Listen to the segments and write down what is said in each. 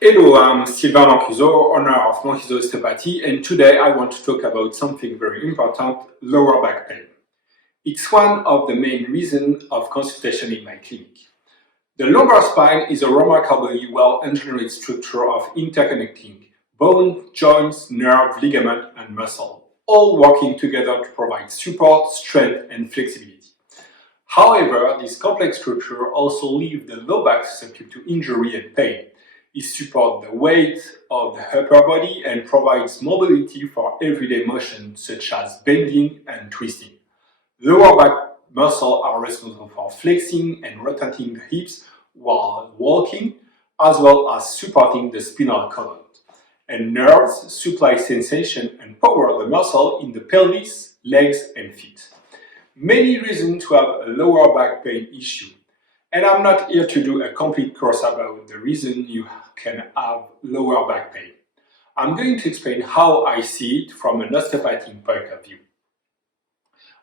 Hello, I'm Sylvain Mancuso, owner of Mancuso Osteopathy, and today I want to talk about something very important, lower back pain. It's one of the main reasons of consultation in my clinic. The lumbar spine is a remarkably well-engineered structure of interconnecting bone, joints, nerve, ligament, and muscle, all working together to provide support, strength, and flexibility. However, this complex structure also leaves the low back susceptible to injury and pain. It supports the weight of the upper body and provides mobility for everyday motion such as bending and twisting. Lower back muscles are responsible for flexing and rotating the hips while walking, as well as supporting the spinal column. And nerves supply sensation and power the muscle in the pelvis, legs, and feet. Many reasons to have a lower back pain issue. And I'm not here to do a complete course about the reason you can have lower back pain. I'm going to explain how I see it from an osteopathic point of view.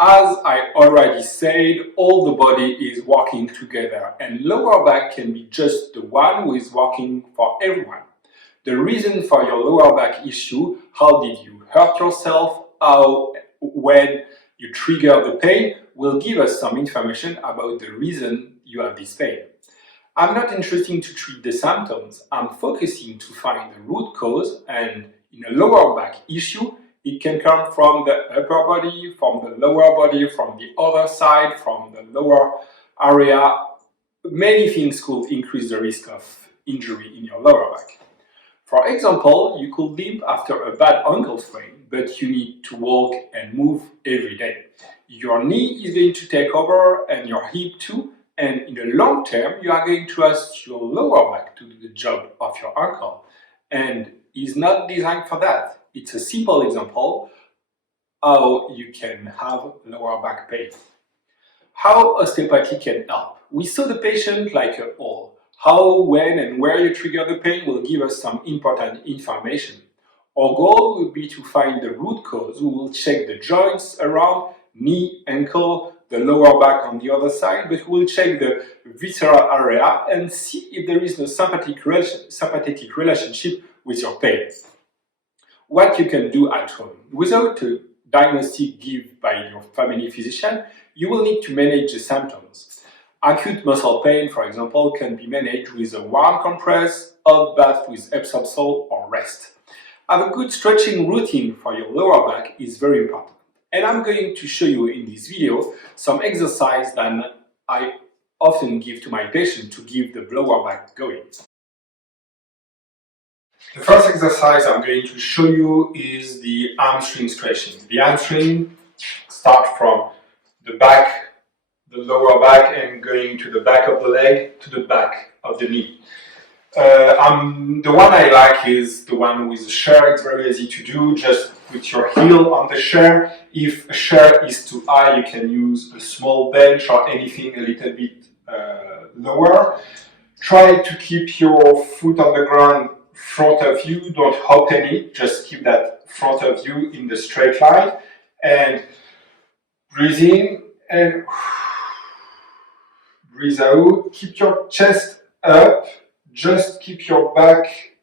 As I already said, all the body is working together, and lower back can be just the one who is working for everyone. The reason for your lower back issue, how did you hurt yourself, when you trigger the pain, will give us some information about the reason you have this pain. I'm not interested to treat the symptoms, I'm focusing to find the root cause, and in a lower back issue, it can come from the upper body, from the lower body, from the other side, from the lower area. Many things could increase the risk of injury in your lower back. For example, you could limp after a bad ankle sprain, but you need to walk and move every day. Your knee is going to take over and your hip too, and in the long term, you are going to ask your lower back to do the job of your ankle, and it's not designed for that. It's a simple example how you can have lower back pain. How osteopathy can help. We saw the patient like a whole. How, when, and where you trigger the pain will give us some important information. Our goal will be to find the root cause. We will check the joints around, knee, ankle, the lower back on the other side, but we will check the visceral area and see if there is no sympathetic relationship with your pain. What you can do at home. Without a diagnostic given by your family physician, you will need to manage the symptoms. Acute muscle pain, for example, can be managed with a warm compress, hot bath with Epsom salt, or rest. Have a good stretching routine for your lower back is very important. And I'm going to show you in this video some exercise that I often give to my patients to give the lower back going. The first exercise I'm going to show you is the hamstring stretching. The hamstring starts from the back, the lower back, and going to the back of the leg, to the back of the knee. The one I like is the one with the chair. It's very easy to do. Just put your heel on the chair. If a chair is too high, you can use a small bench or anything a little bit lower. Try to keep your foot on the ground front of you. Don't open it. Just keep that front of you in the straight line. And breathe in and breathe out. Keep your chest up. Just keep your back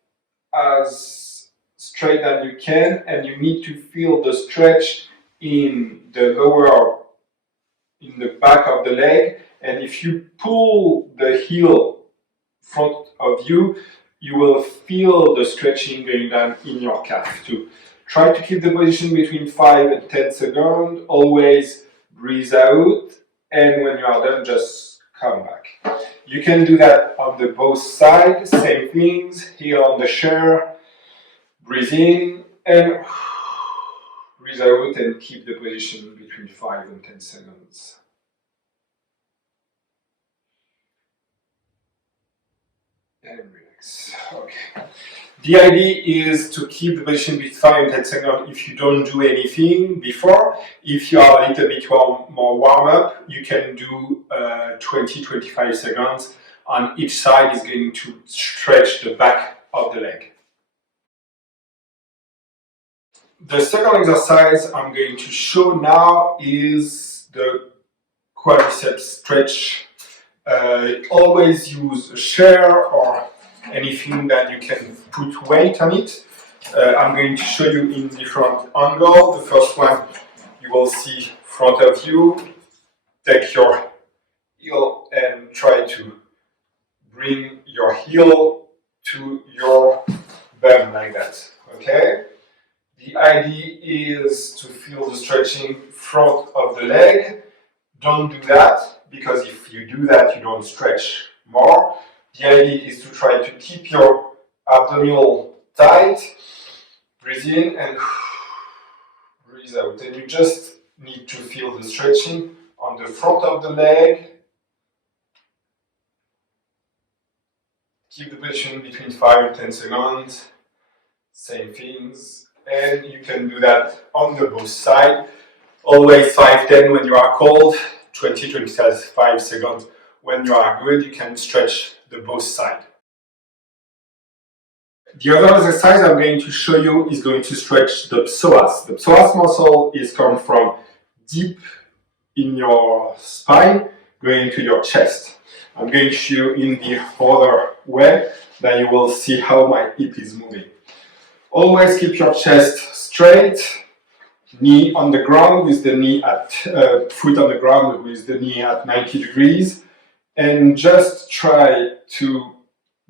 as straight as you can, and you need to feel the stretch in the back of the leg. And if you pull the heel front of you, you will feel the stretching going down in your calf too. Try to keep the position between 5 and 10 seconds. Always breathe out, and when you are done, just come back. You can do that on the both sides, same things, here on the chair. Breathe in and breathe out, and keep the position between 5 and 10 seconds. And relax. Okay. The idea is to keep the position between 5 and 10 seconds if you don't do anything before. If you are a little bit more warm up, you can do 20-25 seconds on each side. Is going to stretch the back of the leg. The second exercise I'm going to show now is the quadriceps stretch. Always use a chair or anything that you can put weight on it. I'm going to show you in different angles. The first one, you will see front of you. Take your heel and try to bring your heel to your bum like that, okay? The idea is to feel the stretching front of the leg. Don't do that, because if you do that, you don't stretch more. The idea is to try to keep your abdominal tight. Breathe in and breathe out. And you just need to feel the stretching on the front of the leg. Keep the position between 5 and 10 seconds. Same things. And you can do that on the both sides. Always 5-10 when you are cold, 20-25 seconds when you are good. You can stretch the both sides. The other exercise I'm going to show you is going to stretch the psoas. The psoas muscle is coming from deep in your spine, going to your chest. I'm going to show you in the other way, then you will see how my hip is moving. Always keep your chest straight, knee on the ground with the knee at, foot on the ground with the knee at 90 degrees, and just try to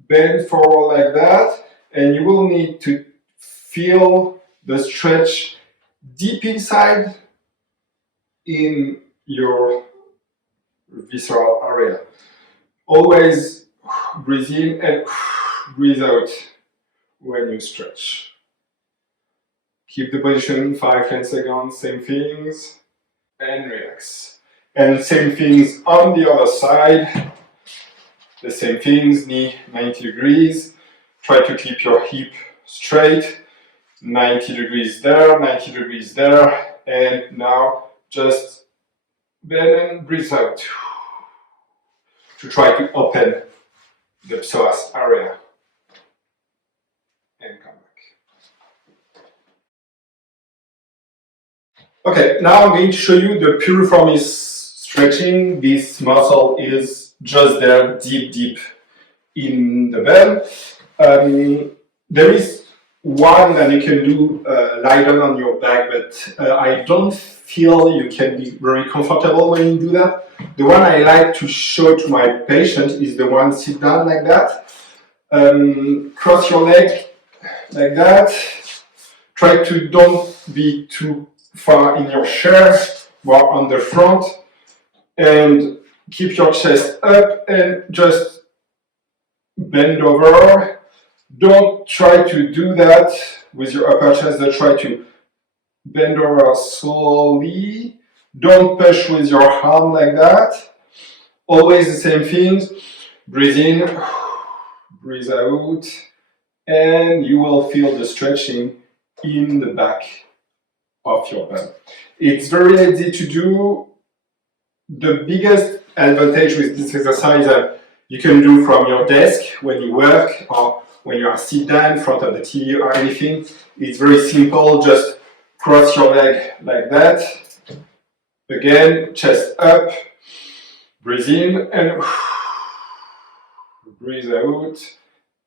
bend forward like that, and you will need to feel the stretch deep inside in your visceral area. Always breathe in and breathe out when you stretch. Keep the position 5-10 seconds, same things, and relax. And same things on the other side. The same things, knee 90 degrees. Try to keep your hip straight. 90 degrees there, 90 degrees there. And now just bend and breathe out to try to open the psoas area. And come back. Okay, now I'm going to show you the piriformis stretching. This muscle is just there, deep in the bum. There is one that you can do lie down on your back, but I don't feel you can be very comfortable when you do that. The one I like to show to my patient is the one sit down like that. Cross your leg like that. Try to don't be too far in your chair, more on the front, and keep your chest up and just bend over. Don't try to do that with your upper chest. Don't try to bend over slowly. Don't push with your arm like that. Always the same things. Breathe in, breathe out, and you will feel the stretching in the back of your bum. It's very easy to do. The biggest advantage with this exercise is that you can do from your desk when you work or when you are sit down in front of the TV or anything. It's very simple. Just cross your leg like that. Again, chest up. Breathe in and breathe out.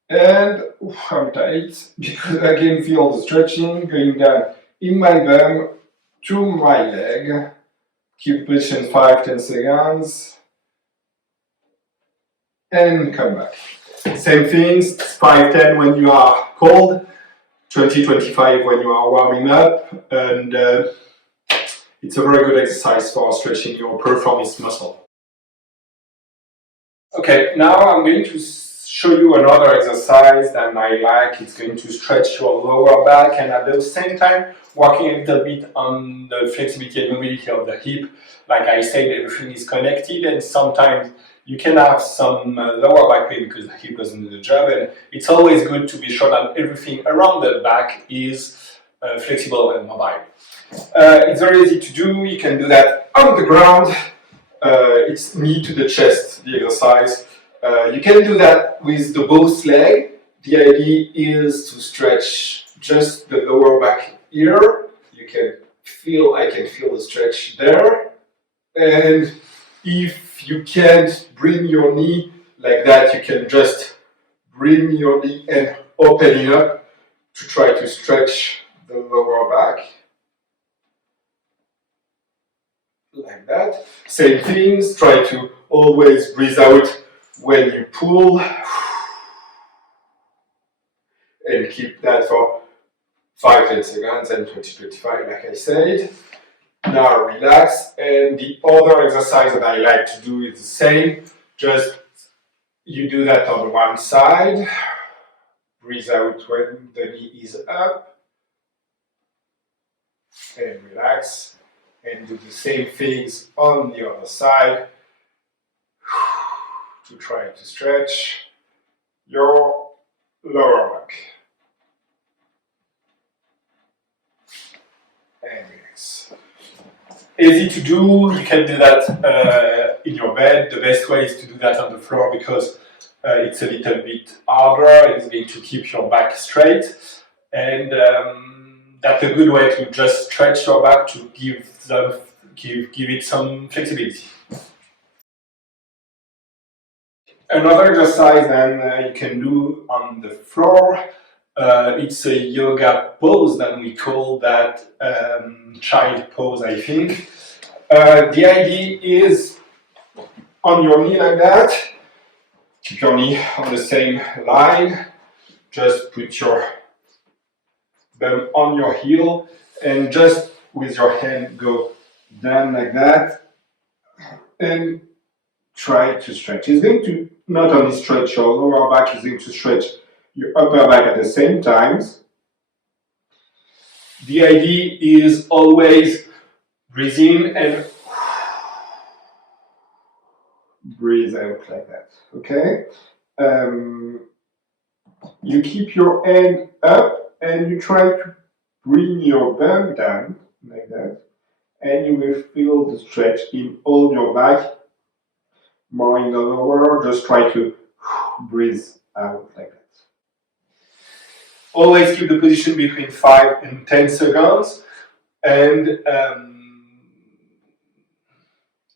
And I'm tight because I can feel the stretching going down in my bum to my leg. Keep position 5-10 seconds. And come back. Same things, 5-10 when you are cold, 20-25 when you are warming up, and it's a very good exercise for stretching your piriformis muscle. Okay, now I'm going to show you another exercise that I like. It's going to stretch your lower back and at the same time working a little bit on the flexibility and mobility of the hip. Like I said, everything is connected, and sometimes you can have some lower back pain because the hip doesn't do the job, and it's always good to be sure that everything around the back is flexible and mobile. It's very easy to do. You can do that on the ground. It's knee to the chest, the exercise. You can do that with the both leg. The idea is to stretch just the lower back here. You can feel, I can feel the stretch there. And if you can't bring your knee like that, you can just bring your knee and open it up to try to stretch the lower back. Like that. Same things, try to always breathe out when you pull. And keep that for 5-10 seconds and 20-25, like I said. Now relax, and the other exercise that I like to do is the same. Just you do that on one side, breathe out when the knee is up, and relax, and do the same things on the other side to try to stretch your lower back. And relax. Easy to do, you can do that in your bed. The best way is to do that on the floor because it's a little bit harder, it's going to keep your back straight, and that's a good way to just stretch your back to give it some flexibility. Another exercise then you can do on the floor, it's a yoga pose that we call that child pose, I think. The idea is on your knee like that, keep your knee on the same line, just put your bum on your heel and just with your hand go down like that and try to stretch. It's going to not only stretch your lower back, it's going to stretch your upper back at the same time. The idea is always breathe in and breathe out like that, okay? You keep your hand up and you try to bring your bum down like that, and you will feel the stretch in all your back, more in the lower. Just try to breathe out like that. Always keep the position between 5 and 10 seconds, and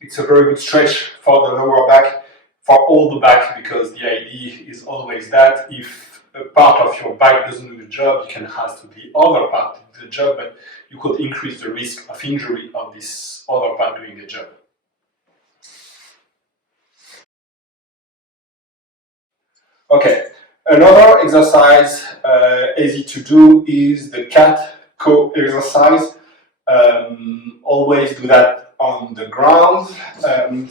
it's a very good stretch for the lower back, for all the back, because the idea is always that if a part of your back doesn't do the job, you can ask to the other part to do the job, but you could increase the risk of injury of this other part doing the job. Okay, another exercise easy to do is the cat-cow exercise. Always do that on the ground.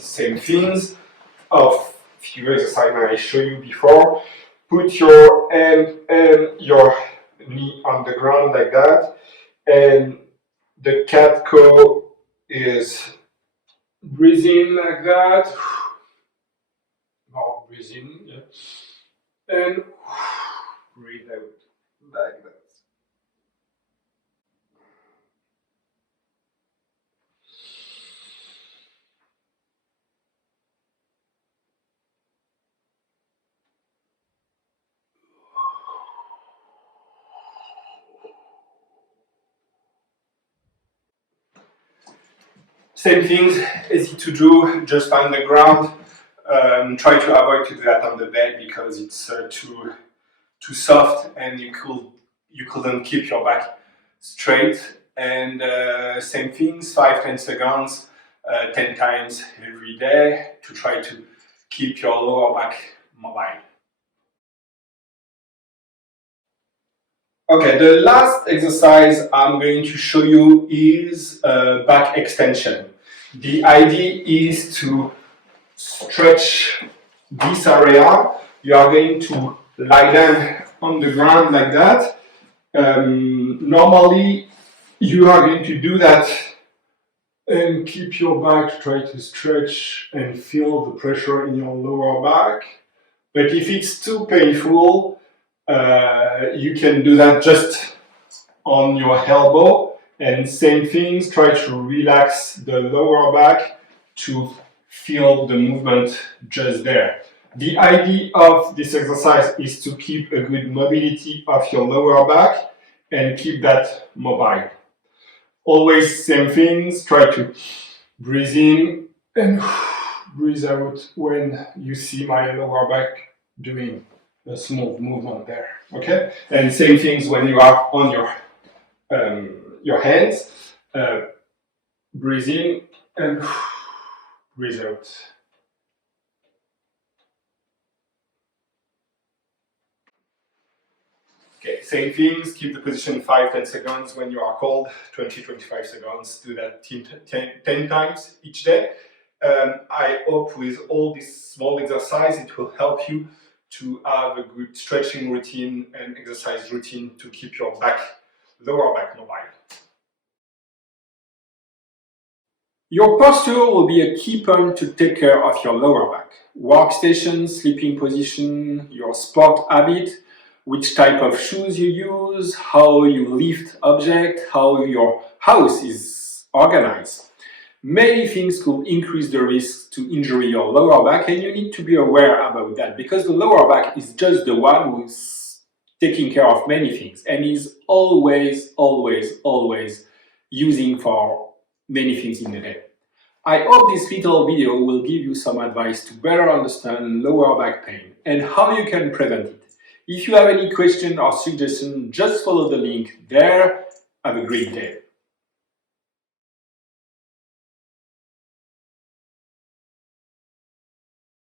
Same things. Of few exercises I showed you before. Put your hand and your knee on the ground like that, and the cat-cow is breathing like that. More breathing, yeah. And breathe out like that. Same things, easy to do, just on the ground. Try to avoid to do that on the bed because it's too soft and you couldn't keep your back straight. And same things, 5-10 seconds, 10 times every day to try to keep your lower back mobile. Okay, the last exercise I'm going to show you is back extension. The idea is to stretch this area. You are going to lie down on the ground like that. Normally, you are going to do that and keep your back, try to stretch and feel the pressure in your lower back. But if it's too painful, you can do that just on your elbow, and same things, try to relax the lower back to feel the movement just there. The idea of this exercise is to keep a good mobility of your lower back and keep that mobile. Always same things, try to breathe in and breathe out when you see my lower back doing. a small movement there. Okay, and same things when you are on your hands. Breathe in and breathe out. Okay, same things, keep the position 5-10 seconds when you are cold, 20-25 seconds, do that 10 times each day. I hope with all this small exercise it will help you to have a good stretching routine and exercise routine to keep your lower back mobile. Your posture will be a key point to take care of your lower back. Workstation, sleeping position, your sport habit, which type of shoes you use, how you lift objects, how your house is organized. Many things could increase the risk to injure your lower back, and you need to be aware about that because the lower back is just the one who's taking care of many things and is always using for many things in the day. I hope this little video will give you some advice to better understand lower back pain and how you can prevent it. If you have any question or suggestion, just follow the link there. Have a great day.